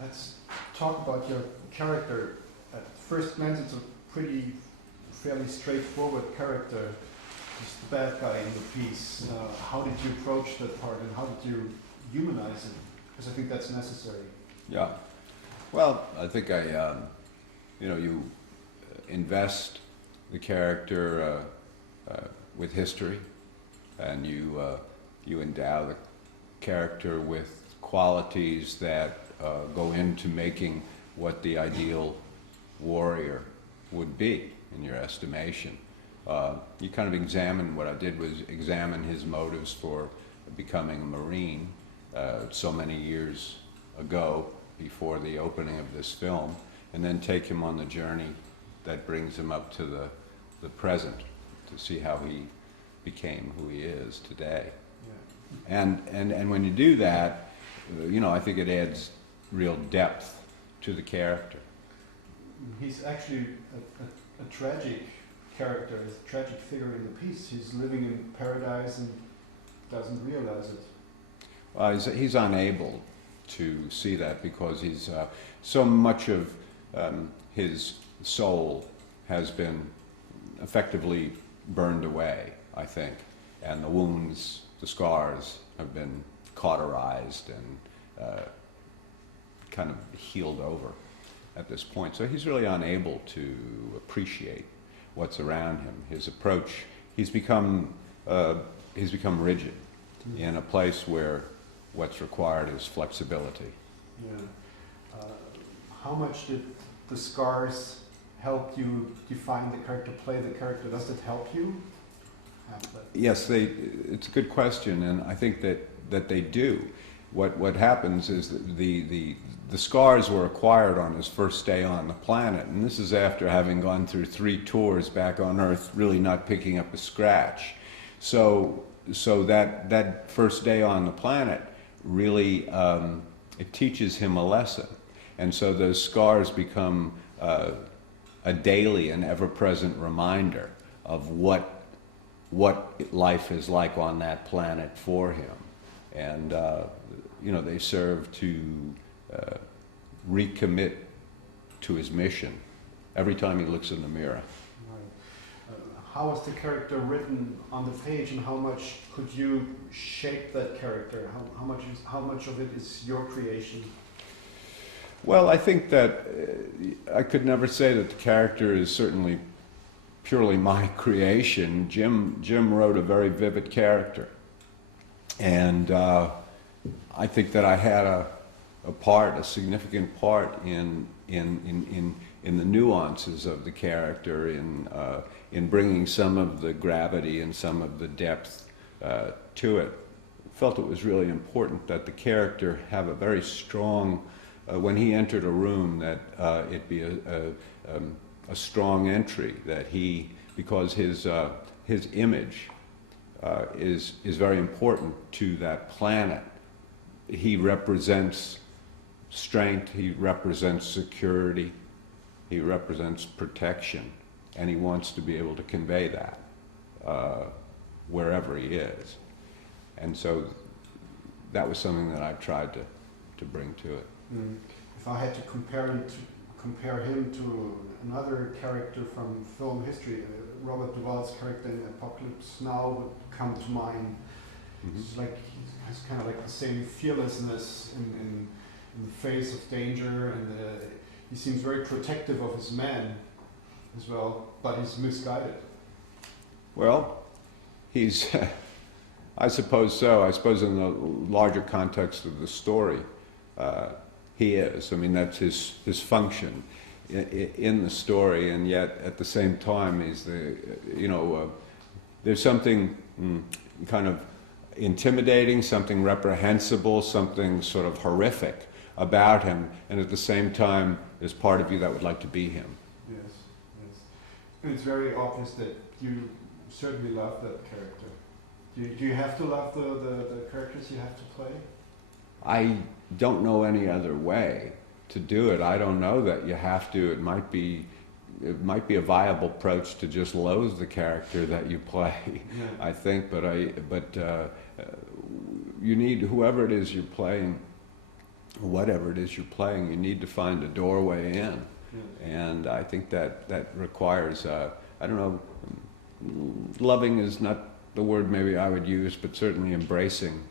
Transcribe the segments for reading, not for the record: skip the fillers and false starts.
Let's talk about your character. At first glance, it's a fairly straightforward character. He's the bad guy in the piece. How did you approach that part, and how did you humanize it? Because I think that's necessary. Yeah. Well, I think you invest the character with history, and you endow the character with qualities that go into making what the ideal warrior would be in your estimation. You kind of examine, what I did was examine his motives for becoming a Marine so many years ago before the opening of this film, and then take him on the journey that brings him up to the present to see how he became who he is today. Yeah. And when you do that, I think it adds real depth to the character. He's actually a tragic character, a tragic figure in the piece. He's living in paradise and doesn't realize it. Well, he's unable to see that because he's so much of his soul has been effectively burned away, I think, and the wounds, the scars have been cauterized and kind of healed over at this point. So he's really unable to appreciate what's around him. His approach, he's become rigid in a place where what's required is flexibility. Yeah. How much did the scars help you define the character, play the character? Does it help you? Yes, it's a good question, and I think that they do. What happens is that the scars were acquired on his first day on the planet, and this is after having gone through 3 tours back on Earth, really not picking up a scratch. So that first day on the planet really it teaches him a lesson, and so those scars become a daily and ever-present reminder of what life is like on that planet for him, and they serve to recommit to his mission every time he looks in the mirror. Right. How was the character written on the page, and how much could you shape that character? How much of it is your creation? Well, I think that I could never say that the character is certainly purely my creation. Jim wrote a very vivid character, and I think that I had a significant part in the nuances of the character, in bringing some of the gravity and some of the depth to it. I felt it was really important that the character have a very strong, when he entered a room, that it be a strong entry, that because his image is very important to that planet. He represents strength, he represents security, he represents protection, and he wants to be able to convey that wherever he is. And so that was something that I've tried to bring to it. If I had to compare him to another character from film history, Robert Duvall's character in Apocalypse Now would come to mind. Mm-hmm. It's like he has kind of like the same fearlessness in the face of danger, and he seems very protective of his men as well, but he's misguided. Well, he's I suppose so. I suppose in the larger context of the story, he is. I mean, that's his function in the story, and yet at the same time, he's there's something kind of intimidating, something reprehensible, something sort of horrific about him, and at the same time, there's part of you that would like to be him. Yes. And it's very obvious that you certainly love that character. Do you have to love the characters you have to play? I don't know any other way to do it. I don't know that you have to. It might be a viable approach to just loathe the character that you play. Yeah. I think, but you need, whoever it is you're playing, whatever it is you're playing, you need to find a doorway in. And I think that requires, I don't know, loving is not the word maybe I would use, but certainly embracing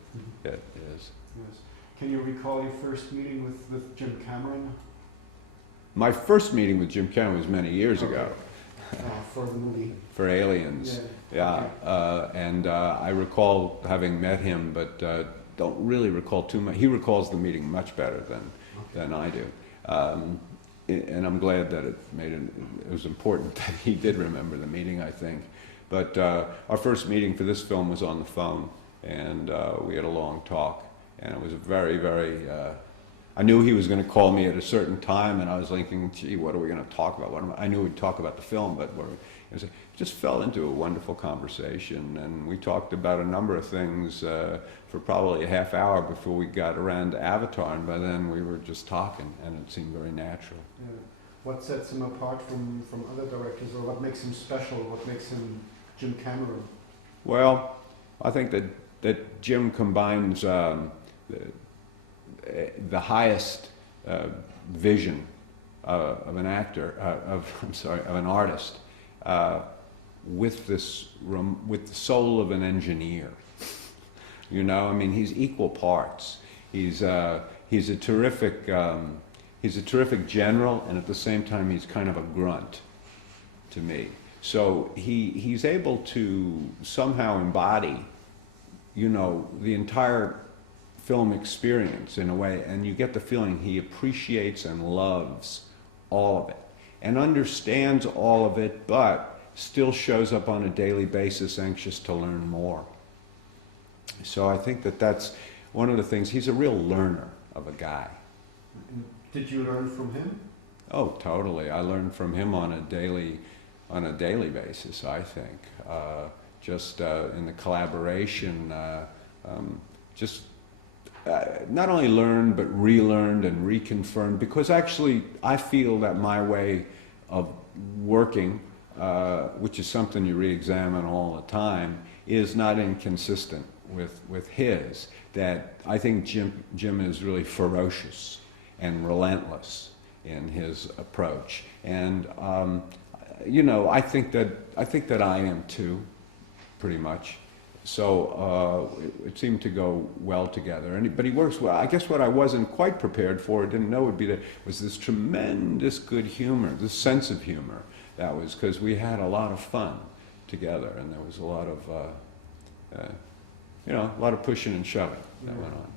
it is. Yes. Can you recall your first meeting with Jim Cameron? My first meeting with Jim Cameron was many years ago. For the movie. For Aliens. Yeah. Okay. And I recall having met him, but don't really recall too much. He recalls the meeting much better than I do. And I'm glad that it was important that he did remember the meeting, I think. But our first meeting for this film was on the phone, and we had a long talk, and it was a very, very, I knew he was going to call me at a certain time, and I was thinking, gee, what are we going to talk about? I knew we'd talk about the film, but it just fell into a wonderful conversation, and we talked about a number of things for probably a half hour before we got around to Avatar, and by then we were just talking, and it seemed very natural. Yeah. What sets him apart from other directors, or what makes him special? What makes him Jim Cameron? Well, I think that Jim combines the highest vision of an actor, of an artist, with the soul of an engineer. You know, I mean, he's equal parts. He's a terrific general, and at the same time, he's kind of a grunt to me. So he's able to somehow embody, you know, the entire film experience in a way, and you get the feeling he appreciates and loves all of it and understands all of it, but still shows up on a daily basis anxious to learn more. So I think that's one of the things. He's a real learner of a guy. Did you learn from him? Oh, totally. I learned from him on a daily basis, I think. Just in the collaboration, not only learned, but relearned and reconfirmed, because actually I feel that my way of working, which is something you re-examine all the time, is not inconsistent with his. That I think Jim is really ferocious and relentless in his approach, and you know, I think that I am too, pretty much. So it seemed to go well together. But he works well. I guess what I wasn't quite prepared for, didn't know would be was this tremendous good humor, this sense of humor. That was because we had a lot of fun together, and there was a lot of, you know, a lot of pushing and shoving that went on.